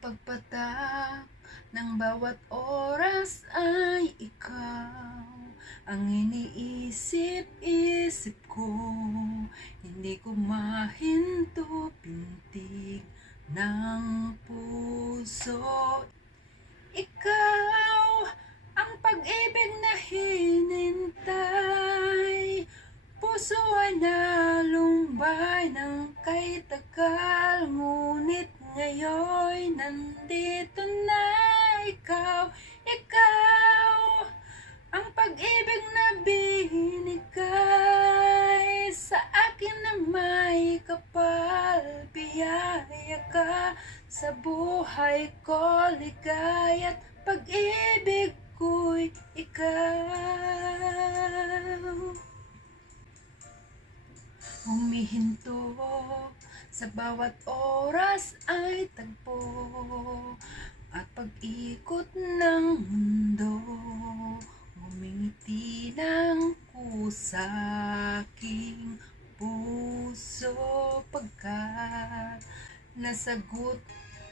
Pagpatak ng bawat oras ay ikaw ang iniisip-isip ko. Hindi ko mahinto pintig ng puso. Ikaw ang pag-ibig na hinintay. Puso ay nalumbay ng kay tagal, ngunit ngayon nandito na ikaw. Ikaw ang pag-ibig na binigay sa akin na may kapal. Biyaya ka sa buhay ko, ligaya't pag-ibig ko'y ikaw. Humihinto sa bawat oras ay tagpo, at pag-ikot ng mundo ngumingiti ng pusa aking puso, pagkat nasagot